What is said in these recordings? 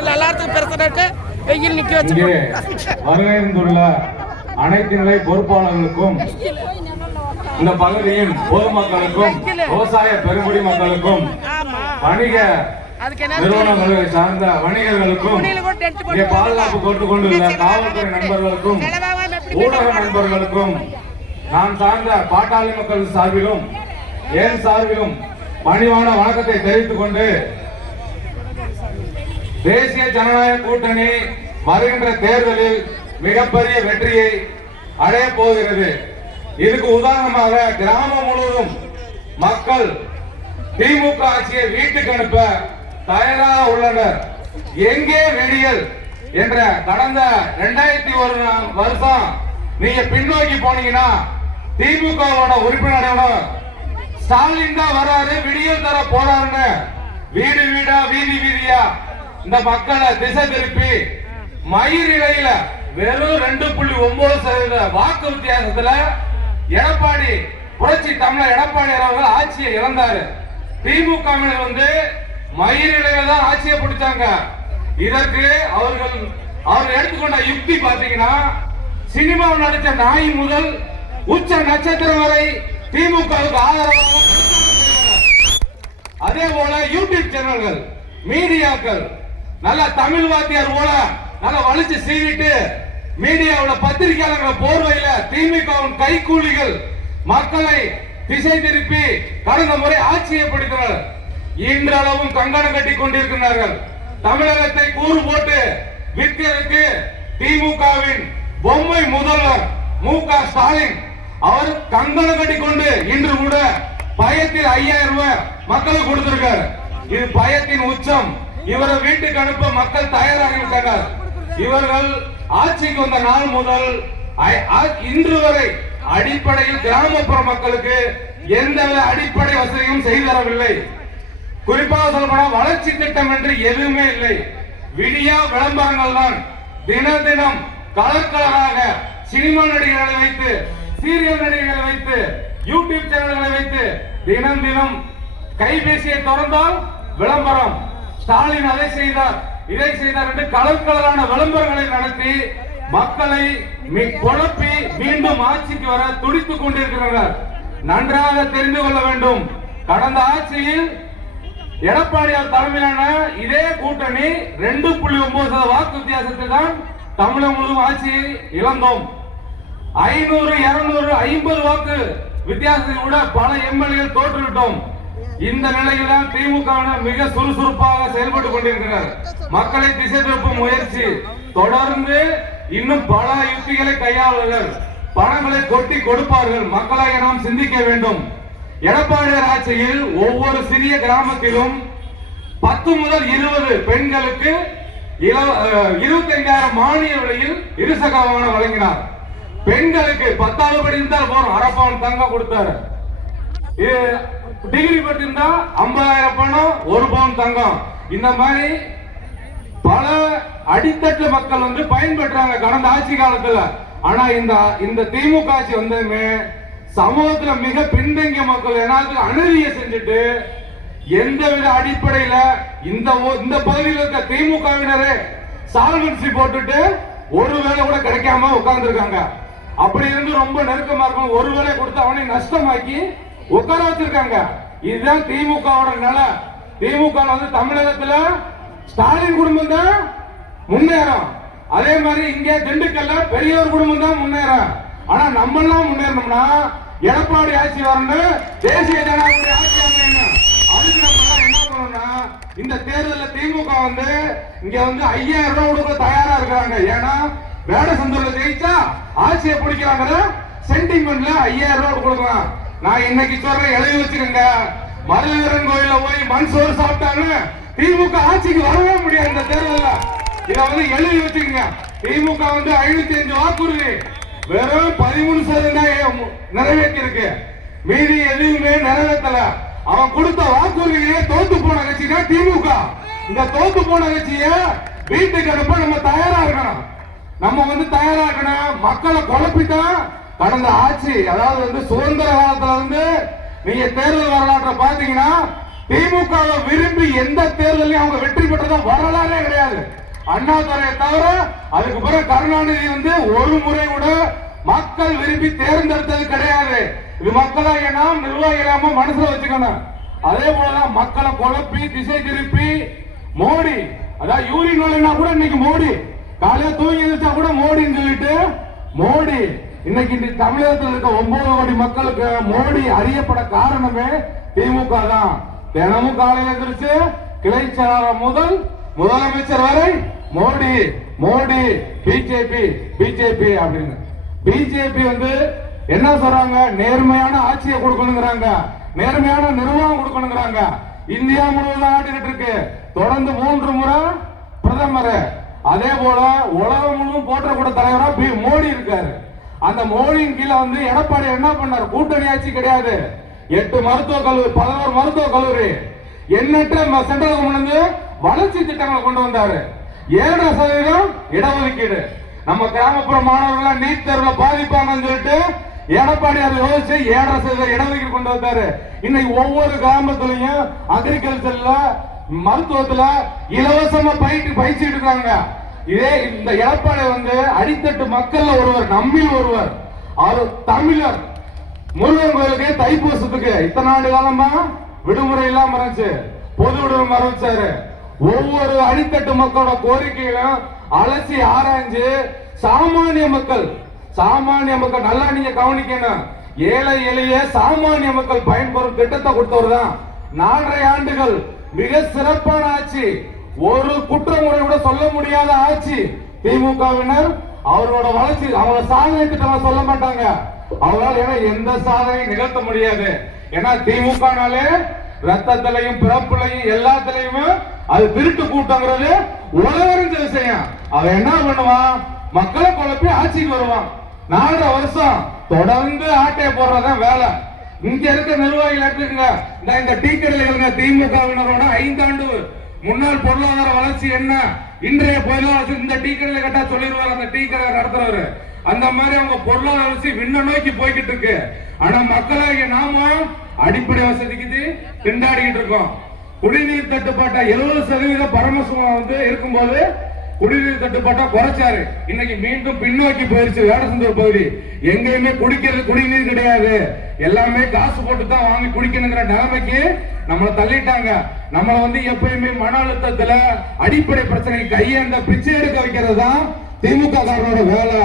எல்லாத்துக்கும் பிரச்சனை வெயில் நிக்க வச்சு வருகைந்துள்ள அனைத்து நிலை பொறுப்பாளர்களுக்கும் இந்த பகுதியின் பொதுமக்களுக்கும் விவசாய பெருங்குடி மக்களுக்கும் வணிக நிறுவனங்களை சார்ந்த வணிகர்களுக்கும் பாதுகாப்பு கொடுத்துக் கொண்டுள்ள காவல்துறை நண்பர்களுக்கும் ஊடக நண்பர்களுக்கும் நான் சார்ந்த பாட்டாளி மக்கள் சார்பிலும் என் சார்பிலும் பணிவான வணக்கத்தை தெரிவித்துக் கொண்டு தேசிய ஜனநாயக கூட்டணி வருகின்ற தேர்தலில் மிகப்பெரிய வெற்றியை அடைய போகிறது. இதுக்கு உதாரணமாக கிராமம் முழுவதும் மக்கள் திமுக ஆட்சியை வீட்டுக்கு அனுப்ப தயாராக உள்ளனர். எங்கே வெடியல் என்ற கடந்த 2001 வருஷம் நீங்க பின்னோக்கி போனீங்கன்னா திமுகவோட உறுப்பினரோட ஸ்டாலின் தான் வராரு, விடியல் தர போறாருன்னு வீடு வீடா வீதி வீதியா இந்த மக்களை திசை திருப்பி மயிர் இலையில வெறும் 2.9% வாக்கு வித்தியாசத்துல எடப்பாடி புரட்சி தமிழர் எடப்பாடி அவர்கள் ஆட்சியை இழந்தாரு. திமுக வந்து மயிர் இலையில தான் ஆட்சியை பிடிச்சாங்க. இதற்கு அவர்கள் எடுத்துக்கொண்ட யுக்தி பாத்தீங்கன்னா சினிமாவில் நடிச்ச நாய் முதல் உச்ச நட்சத்திரம் வரை திமுகவுக்கு ஆதரவாக, அதே போல யூடியூப் சேனல்கள் மீடியாக்கள் நல்ல தமிழ் வாத்தியார் போல நல்லா வலிச்சு சீவிட்டு மீடியாவில் பத்திரிகையாளர்கள் போர்வையில திமுகவின் கைக்கூலிகள் மக்களை திசை திருப்பி கடந்த முறை ஆட்சியை பிடித்தனர். இன்றளவும் கங்கணம் கட்டி கொண்டிருக்கிறார்கள். தமிழகத்தை கூறு போட்டு விற்கிறதுக்கு திமுகவின் பொம்மை முதல்வர் மு.க. ஸ்டாலின் அவர் கங்கணம் கட்டி கொண்டு இன்று கூட பயத்தில் 5000 ரூபாய் மக்களுக்கு கொடுத்திருக்காரு. இது பயத்தின் உச்சம். இவரை வீட்டுக்கு அனுப்ப மக்கள் தயாராகிவிட்டனர். இவர்கள் ஆட்சிக்கு வந்த நாள் முதல் இன்று வரை அடிப்படையில் கிராமப்புற மக்களுக்கு எந்த அடிப்படை வசதியும் செய்து தரவில்லை. குறிப்பாக சொல்லப்போனால் வளர்ச்சி திட்டம் என்று எதுவுமே இல்லை. விடியா விளம்பரங்கள் தான். தினம் கலர் கலராக சினிமா நடிகர்களை வைத்து, சீரியல் நடிகர்களை வைத்து, யூடியூப் சேனல்களை வைத்து தினம் கைபேசியை திறந்தால் விளம்பரம். ஸ்டாலின் அதை செய்தார், இதை செய்தார் என்று கலர் கலரான விளம்பரங்களை நடத்தி மக்களை குழப்பி மீண்டும் ஆட்சிக்கு வர துடித்துக் கொண்டிருக்கிறார்கள். நன்றாக தெரிந்து கொள்ள வேண்டும். கடந்த ஆட்சியில் எடப்பாடியார் தலைமையிலான இதே கூட்டணி 2.9% வாக்கு வித்தியாசத்தில் தான் தமிழகம் முழுவதும் ஆட்சியை இழந்தோம். 500, 200, 50 வாக்கு வித்தியாசத்தில் கூட பல எம்எல்ஏ தோற்றுவிட்டோம். இந்த நிலையில் தான் திமுக மிக சுறுசுறுப்பாக செயல்பட்டுக் கொண்டிருக்கிறார். மக்களை திசை திருப்பும் முயற்சி தொடர்ந்து இன்னும் பல யுக்திகளை கையாளுவார்கள். பணங்களை கொட்டி கொடுப்பார்கள். மக்களாக நாம் சிந்திக்க வேண்டும். எடப்பாடியார் ஆட்சியில் ஒவ்வொரு சிறிய கிராமத்திலும் 10 முதல் 20 பெண்களுக்கு 25,000 மானிய விலையில் இருசக்கர வாகனம் வழங்கினார். பெண்களுக்கு 10வது படித்தால் போறோம், அரை பவுன் தங்கம் கொடுத்தாரு. டிகிரி படித்திருந்தா 50,000 பணம், 1 பவுன் தங்கம். இந்த மாதிரி பல அடித்தட்டு மக்கள் வந்து பயன்பெற்றாங்க கடந்த ஆட்சி காலத்துல. ஆனா இந்த திமுக ஆட்சி வந்ததுமே சமூகத்துல மிக பின்தங்கிய மக்கள் எல்லாத்துக்கும் அநீதியை செஞ்சுட்டு எந்தவித அடிப்படையில இந்த பகுதியில் இருக்க திமுகவினரே சால்வன்சி போட்டுட்டு ஒரு வேலை கூட கிடைக்காம உட்கார்ந்து இருக்காங்க. அப்படி இருந்து ரொம்ப நெருக்கமா இருக்கும். ஒரு வேலை கொடுத்து அவனை நஷ்டமாக்கி உட்கார வச்சிருக்காங்க. இதுதான் திமுகவோட நிலை. திமுக வந்து தமிழகத்துல ஸ்டாலின் குடும்பம் தான் முன்னேறும். அதே மாதிரி இங்க திண்டுக்கல்ல பெரியவர் குடும்பம் தான் முன்னேறும். ஆனா நம்ம எல்லாம் முன்னேறணும்னா எடப்பாடி ஆட்சி வரணும், தேசிய ஜனநாயக ஆட்சி அமையணும். அதுக்கு நம்ம எல்லாம் என்ன பண்ணணும்னா இந்த தேர்தலில் திமுக வந்து இங்க வந்து 5000 ரூபாய் கொடுக்க தயாரா இருக்காங்க. ஏன்னா வேடசந்தூர்ல ஜெயிச்சா ஆட்சியை பிடிக்கிறாங்க. சென்டிமெண்ட்ல 5000 ரூபாய் கொடுக்கலாம். நான் இன்னைக்கு சொல்றேன், எழுதி வச்சுக்கோங்க. மருதவீரன் கோயில போய் மண் சோறு சாப்பிட்டாங்க திமுக ஆட்சிக்கு வரவே முடியாது இந்த தேர்தலில். இதை வந்து எழுதி வச்சுக்கோங்க. திமுக வந்து 505 வாக்குறுதி வெறும் 13% நிறைவேற்றி இருக்கு. மீதி எதுவுமே நிறைவேற்றல. அவன் கொடுத்த வாக்குறுதியே தோத்து போன கட்சி தான் திமுக. இந்த தோத்து போன கட்சிய வீட்டுக்கு அனுப்ப நம்ம தயாரா இருக்கணும். நம்ம வந்து தயாரா இருக்கணும். மக்களை குழப்பித்தான் கடந்த ஆட்சி, அதாவது வந்து சுதந்திர காலத்துல வந்து நீங்க தேர்தல் வரலாற்றை பாத்தீங்கன்னா திமுகவை விரும்பி எந்த தேர்தலையும் அவங்க வெற்றி பெற்றதா வரலாறே கிடையாது. அண்ணாதுரையை தவிர அதுக்கு பிறகு கருணாநிதி வந்து ஒரு முறை கூட மக்கள் விரும்பி தேர்ந்தெடுத்தது கிடையாது. இது மக்களாக நாம் நிர்வாகிகளாம மனசுல வச்சுக்கணும். அதே போலதான் மக்களை குழப்பி திசை திருப்பி மோடி, அதாவது யூரின் வேலைனா கூட இன்னைக்கு மோடி, காலையில தூங்கி எழுந்தா கூட மோடின்னு சொல்லிட்டு மோடி இன்னைக்கு தமிழகத்தில் இருக்க 9 கோடி மக்களுக்கு மோடி அறியப்பட காரணமே திமுக தான். தினமும் காலையில் எந்திரிச்சு கிளை செயலாளர் முதல் முதலமைச்சர் வரை மோடி மோடி பிஜேபி பிஜேபி அப்படின்னு. பிஜேபி வந்து என்ன சொல்றாங்க? நேர்மையான ஆட்சியை கொடுக்கணுங்கிறாங்க, நேர்மையான நிர்வாகம் கொடுக்கணுங்கிறாங்க. இந்தியா முழுவதும் ஆட்டிட்டு இருக்கு. தொடர்ந்து 3 முறை பிரதமர். அதே போல உலகம் முழுவதும் போற்றக்கூட தலைவரா மோடி இருக்காரு. அந்த மோடியின் கீழே வந்து எடப்பாடி என்ன பண்ணாரு? கூட்டணி ஆட்சி கிடையாது. 8 மருத்துவ கல்லூரி, 11 மருத்துவ கல்லூரி, எண்ணற்ற சென்ட்ரல் கவர்மெண்ட் வளர்ச்சி திட்டங்களை கொண்டு வந்தாரு. 7% இடஒதுக்கீடு. நம்ம கிராமப்புற மாணவர்கள் நீட் தேர்வுல பாதிப்பாங்கன்னு சொல்லிட்டு எடப்பாடி அதை யோசிச்சு 7% இடஒதுக்கீடு கொண்டு வந்தாரு. இன்னைக்கு ஒவ்வொரு கிராமத்திலையும் அக்ரிகல்ச்சர்ல மருத்துவத்துல இலவசமா பயிற்சி எடுக்கிறாங்க. இதே இந்த எடப்பாடி வந்து அடித்தட்டு மக்கள் ஒருவர், நம்மில் ஒருவர், அவர் தமிழர். முருகன் கோயிலுக்கு தைப்பூசத்துக்கு இத்தனை ஆண்டு காலமா விடுமுறை இல்லாம இருந்துச்சு, பொது விடுமுறை அறிவிச்சாரு. ஒவ்வொரு அடித்தட்டு மக்களோட கோரிக்கைகளும் அலசி ஆராய்ஞ்சு சாமானிய மக்கள் நல்லா நீங்க கவனிக்கணும். ஏழை எளிய சாமானிய மக்கள் பயன்பெறும் திட்டத்தை கொடுத்தவர் தான். 4.5 ஆண்டுகள் மிக சிறப்பான ஆட்சி. ஒரு குற்றமுறை கூட சொல்ல முடியாத ஆட்சி. திமுகவினர் அவரோட வளர்ச்சி, அவங்களோட சாதனை திட்டம் சொல்ல மாட்டாங்க. அவங்களால எந்த சாதனையும் நிகழ்த்த முடியாது. ஏன்னா திமுகனாலே ரத்தத்திலையும் பிறப்புலையும் எல்லாத்திலையும் அது திருட்டு கூட்டங்கிறது உலகறிஞ்ச விஷயம். அவன் என்ன பண்ணுவான்? மக்களை குழப்பி ஆட்சிக்கு வருவான். 4 வருஷம் தொடர்ந்து ஆட்டையை போடுறதான் வேலை. இங்க இருக்க நிர்வாகிகள் எடுத்துக்கங்க. இந்த டீ கடையில திமுகவினரோட 5 ஆண்டு முன்னாள் பொருளாதார வளர்ச்சி என்ன, இன்றைய பொருளாதார இந்த டீ கடையில கட்டா சொல்லிடுவார் அந்த டீ கடை நடத்துறவரு. அந்த மாதிரி அவங்க பொருளாதார வளர்ச்சி விண்ண நோக்கி போய்கிட்டு இருக்கு. ஆனா மக்களாகிய நாம அடிப்படை வசதிக்கு திண்டாடிக்கிட்டு இருக்கோம். குடிநீர் தட்டுப்பாட்டை 70% பரமசுகம் வந்து இருக்கும்போது குடிநீர் தட்டுப்பாட்டை குறைச்சாரு. இன்னைக்கு மீண்டும் பின்னோக்கி போயிருச்சு. வேடசந்தூர் பகுதி எங்கேயுமே குடிக்கிறது குடிநீர் கிடையாது, எல்லாமே காசு போட்டு தான் வாங்கி குடிக்கணுங்கிற நிலைமைக்கு நம்மளை தள்ளிட்டாங்க. நம்மளை வந்து எப்பயுமே மன அழுத்தத்துல அடிப்படை பிரச்சனை கையேந்த பிச்சை எடுக்க வைக்கிறது தான் திமுக காரனோட வேலை.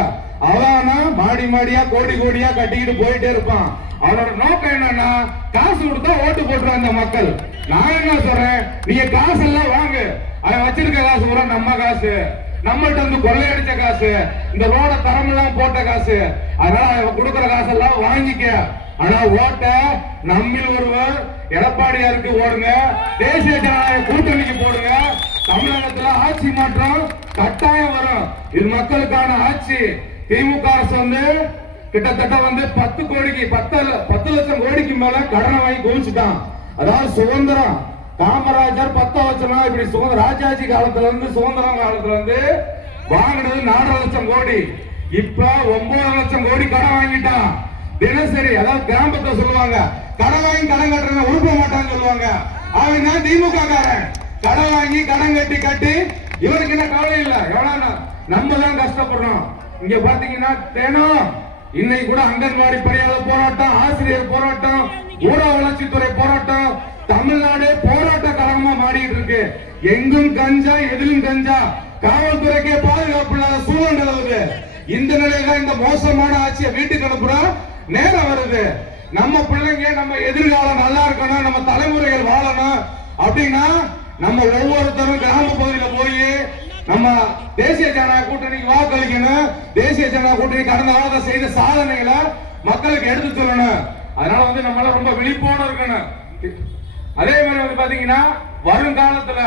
அவனா மாடி மாடியா கோடி கோடியா கட்டிக்கிட்டு போயிட்டே இருப்பான். அவனோட நோக்கம் என்னன்னா காசு கொடுத்தா ஓட்டு போட்டுருவாங்க அந்த மக்கள். நான் என்ன சொல்றேன், நீங்க காசு எல்லாம் வாங்க, அவன் வச்சிருக்க காசு பூரா நம்ம காசு, நம்மகிட்ட வந்து கொள்ளையடிச்ச காசு, இந்த ரோட தரம் எல்லாம் போட்ட காசு. அதனால அவன் கொடுக்கிற காசெல்லாம் வாங்கிக்க. ஆனா ஓட்ட நம்மில் ஒருவர் எடப்பாடியாருக்கு ஓடுங்க, தேசிய ஜனநாயக கூட்டணிக்கு போடுங்க. தமிழகத்துல ஆட்சி மாற்றம் கட்டாயம் வரும். இது மக்களுக்கான ஆட்சி. திமுக அரசு வந்து கிட்டத்தட்ட வந்து 10 லட்சம் கோடிக்கு மேல கடனை வாங்கி குவிச்சுட்டான். அதாவது சுதந்திரம் காமராஜர் 10 லட்சம் இப்படி ராஜாஜி காலத்துல இருந்து சுதந்திரம் காலத்துல இருந்து வாங்கினது 4.5 லட்சம் கோடி. இப்ப 9 லட்சம் கோடி கடன் வாங்கிட்டான். தினசரி அதாவது கிராமத்தை சொல்லுவாங்க கடன் வாங்கி கடன் கட்டுறத உருப்ப மாட்டான்னு சொல்லுவாங்க. அவங்க திமுக காரன் கடன் வாங்கி கடன் கட்டி இவனுக்கு என்ன கவலை இல்ல. எவ்வளவு நம்ம தான் கஷ்டப்படுறோம். இங்க பாத்தீங்கன்னா தினம் இன்னைக்கு கூட அங்கன்வாடி பணியாளர் போராட்டம், ஆசிரியர் போராட்டம், ஊரக வளர்ச்சித்துறை போராட்டம், தமிழ்நாடு போராட்ட களமா மாறிட்டு இருக்கு. எங்கும் கஞ்சா, எதிலும் கஞ்சா, காவல்துறைக்கே பாதுகாப்பு இல்லாத சூழல் நிலவுது. இந்த நிலையில இந்த மோசமான ஆட்சியை வீட்டுக்கு அனுப்புற நேரம் வருது. நம்ம பிள்ளைங்க நம்ம எதிர்காலம் நல்லா இருக்கணும், நம்ம தலைமுறைகள் வாழணும் அப்படின்னா நம்ம ஒவ்வொருத்தரும் கிராம பகுதியில போய் நம்ம தேசிய ஜனநாயக கூட்டணிக்கு வாக்களிக்கணும். தேசிய ஜனநாயக கூட்டணி கடந்த காலத்தில் செய்த சாதனைகளை மக்களுக்கு எடுத்து சொல்லணும். அதனால வந்து நம்மளால ரொம்ப விழிப்போட இருக்கணும். அதே மாதிரி வந்து பாத்தீங்கன்னா வருங்காலத்துல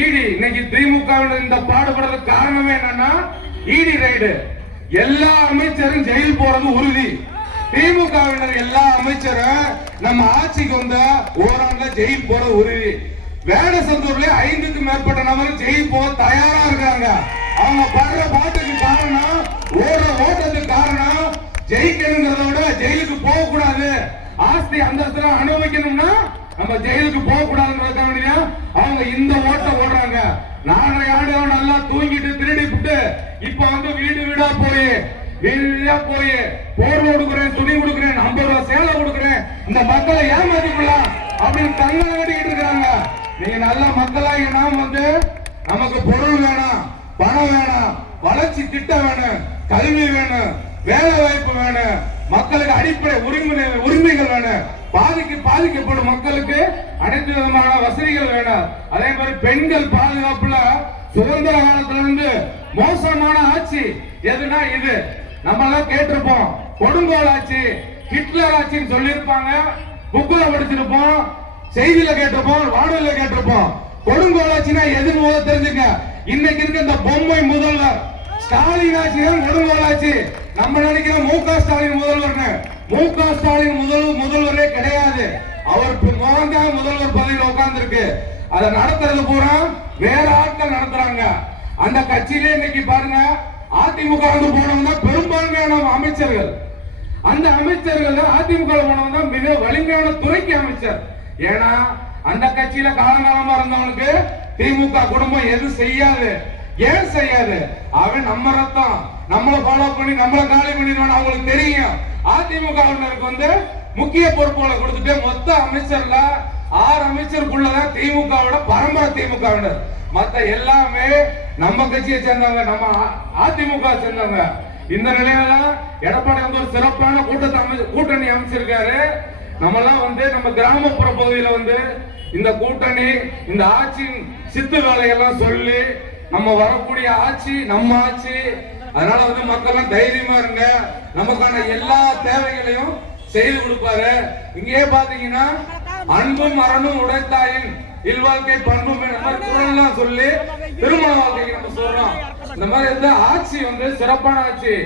இடி இன்னைக்கு திமுக இந்த பாடுபடுறதுக்கு காரணமே என்னன்னா இடி ரைடு. எல்லா அமைச்சரும் ஜெயில் போறது உறுதி. திமுகவினர் எல்லா அமைச்சரும் நம்ம ஆட்சிக்கு வந்த ஓராண்டுல ஜெயில் போறது உறுதி. வேடசந்தூர்ல 5க்கும் மேற்பட்ட நபர்கள் ஜெயில் போக தயாரா இருக்காங்க. அவங்க படுற பாட்டுக்கு காரணம், ஓட்டத்துக்கு காரணம் ஜெயிக்கணுங்கிறத விட ஜெயிலுக்கு போக கூடாது, ஆஸ்தி அந்தஸ்து அனுபவிக்கணும்னா நம்ம ஜெயிலுக்கு போக கூடாதுங்கிறதுக்காக அவங்க இந்த ஓட்ட ஓடுறாங்க. 4.5 ஆண்டு நல்லா தூங்கிட்டு திருடி விட்டு இப்ப வந்து வீடு வீடா போய் போர்வை கொடுக்குறேன், துணி கொடுக்குறேன், 50 ரூபாய் சேலை கொடுக்குறேன், இந்த மக்களை ஏமாத்திக்கலாம் அப்படின்னு கண்ணை கட்டிக்கிட்டு இருக்காங்க. நீங்க நல்ல மக்களாகி நாம் வந்து நமக்கு பொருள் வேணும், பணம் வேணும், வளர்ச்சி திட்டம் வேணும், கல்வி வேணும், வேலை வாய்ப்பு வேணும், மக்களுக்கு அடிப்படை உரிமைகள் வேணும், பாதிக்கப்படும் மக்களுக்கு அனைத்து விதமான வசதிகள் வேணும். அதே மாதிரி பெண்கள் பாதுகாப்புல சுதந்திர காலத்துல இருந்து மோசமான ஆட்சி எதுனா இது நம்ம எல்லாம் கேட்டிருப்போம். கொடுங்கோல் ஆட்சி, ஹிட்லர் ஆட்சின்னு சொல்லியிருப்பாங்க, புக்ல படிச்சிருப்போம், செய்தியில கேட்டிருப்போம், வானொலியில கேட்டிருப்போம். கொடுங்கோல் ஆட்சினா எதுன்னு முதல்ல தெரிஞ்சுங்க. இன்னைக்கு இருக்க இந்த பொம்மை முதல்வர் ஸ்டாலின் ஆட்சி தான் கொடுங்கோல் ஆட்சி. நம்ம நினைக்கிறோம் மு.க. ஸ்டாலின் முதல்வர். மு.க. ஸ்டாலின் முதல்வரே கிடையாது. அவர் முதல்வர் பதவியில் உட்கார்ந்து இருக்கு. அதை நடத்துறது பூரா வேற ஆட்கள் நடத்துறாங்க. அந்த கட்சியிலே இன்னைக்கு பாருங்க, அதிமுக வந்து போனவங்க பெரும்பான்மையான அமைச்சர்கள். அந்த அமைச்சர்கள் அதிமுக போனவங்க மிக வலிமையான துறைக்கு அமைச்சர். ஏன்னா அந்த கட்சியில காலகாலமா இருந்தவனுக்கு திமுக குடும்பம் எது செய்யாது. ஏன் செய்யாது? அவன் நம்ம ரத்தம், நம்மளை ஃபாலோ பண்ணி நம்மளை காலி பண்ணிடுவான் அவங்களுக்கு தெரியும். அதிமுகவினருக்கு வந்து முக்கிய பொறுப்புகளை கொடுத்துட்டு மொத்த அமைச்சர்ல 6 அமைச்சருக்குள்ளதான் திமுகவோட பரம்பரை திமுகவினர். மத்த எல்லாமே நம்ம கட்சியை சேர்ந்தவங்க, நம்ம அதிமுக சேர்ந்தவங்க. இந்த நிலையில எடப்பாடி வந்து ஒரு சிறப்பான கூட்டணி அமைச்சிருக்காரு. நம்ம எல்லாம் வந்து நம்ம கிராமப்புற பகுதியில வந்து இந்த கூட்டணி, இந்த ஆட்சி சித்து வேலையெல்லாம் சொல்லி நம்ம வரக்கூடிய ஆட்சி நம்ம ஆட்சி. அதனால வந்து மக்கள் தைரியமா இருங்க, நமக்கான எல்லா தேவைகளையும் செய்து கொடுப்பாரு. இங்கே பாத்தீங்கன்னா அன்பும் அரணும் உடைத்தாயின் இல்வாழ்க்கை பண்பும் குரல்லாம் சொல்லி திருமண வாழ்க்கைக்கு நம்ம சொல்றோம். இந்த மாதிரி இருந்த ஆட்சி வந்து சிறப்பான ஆட்சி.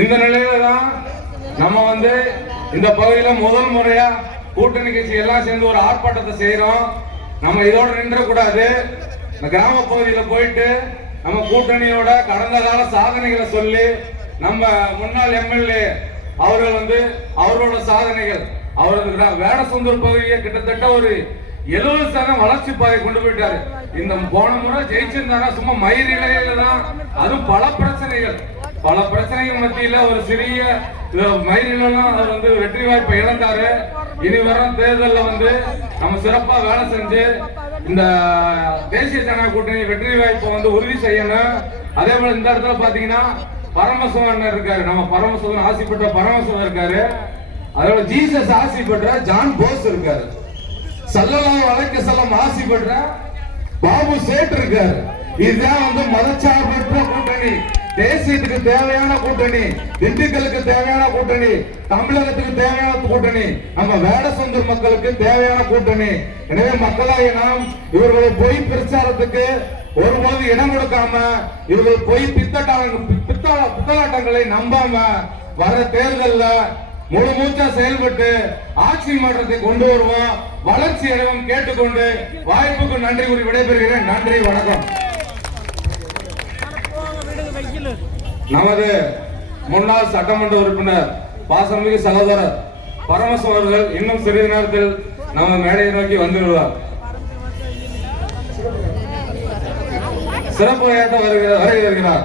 இந்த நிலையில தான் நம்ம வந்து இந்த பகுதியில முதல் முறையா கூட்டணி கட்சி எல்லாம் சேர்ந்து ஒரு ஆர்ப்பாட்டத்தை செய்யறோம். நம்ம இதோட நின்ற கூடாது. இந்த கிராம பகுதியில போயிட்டு நம்ம கூட்டணியோட கடந்த கால சாதனைகளை சொல்லி, நம்ம முன்னாள் எம்எல்ஏ அவர்கள் வந்து அவரோட சாதனைகள், அவருக்கு வேடசந்தூர் பகுதியை கிட்டத்தட்ட ஒரு 70% வளர்ச்சி பாதை கொண்டு போயிட்டாரு. இந்த போன முறை ஜெயிச்சிருந்தாங்க சும்மா மயிரிழையில தான். அதுவும் பல பிரச்சனைகள் மத்தியில ஒரு சிறிய மயிரிலாம் அவர் வந்து வெற்றி வாய்ப்பை இழந்தாரு. இனி வர தேர்தலில் வந்து நம்ம சிறப்பா வேலை செஞ்சு இந்த தேசிய ஜனநாயக கூட்டணி வெற்றி வாய்ப்பை வந்து உறுதி செய்யணும். அதே போல இந்த இடத்துல பாத்தீங்கன்னா பரமசிவன் இருக்காரு, நம்ம பரமசிவன் ஆசி பெற்ற பரமசிவன் இருக்காரு. அதோட ஜீசஸ் ஆசி பெற்ற ஜான் போஸ் இருக்காரு. சல்லல்லாஹு அலைஹி வஸல்லம் ஆசி பெற்ற பாபு சேட் இருக்காரு. இதுதான் வந்து மதச்சார்பற்ற கூட்டணி, தேசியத்துக்கு தேவையான கூட்டணி, திண்டுக்கலுக்கு தேவையான கூட்டணி, தமிழகத்துக்கு தேவையான கூட்டணி, நம்ம வேடசந்தூர் மக்களுக்கு தேவையான கூட்டணி. எனவே மக்களாகிய நாம் இவர்களை பொய் பிரச்சாரத்துக்கு ஒருபோது இடம் கொடுக்காம, இவர்கள் பொய் பித்தலாட்டங்களை நம்பாம வர தேர்தல்ல முழு மூச்சா செயல்பட்டு ஆட்சி மாற்றத்தை கொண்டு வருவோம், வளர்ச்சி அடைவோம் கேட்டுக்கொண்டு வாய்ப்புக்கு நன்றி கூறி விடைபெறுகிறேன். நன்றி, வணக்கம். நமது முன்னாள் சட்டமன்ற உறுப்பினர் பாசமிகு சகோதரர் பரமசிவம் அவர்கள் இன்னும் சிறிது நேரத்தில் நம்ம மேடையை நோக்கி வந்துவிடுவார். சிறப்பு வருகிறார்.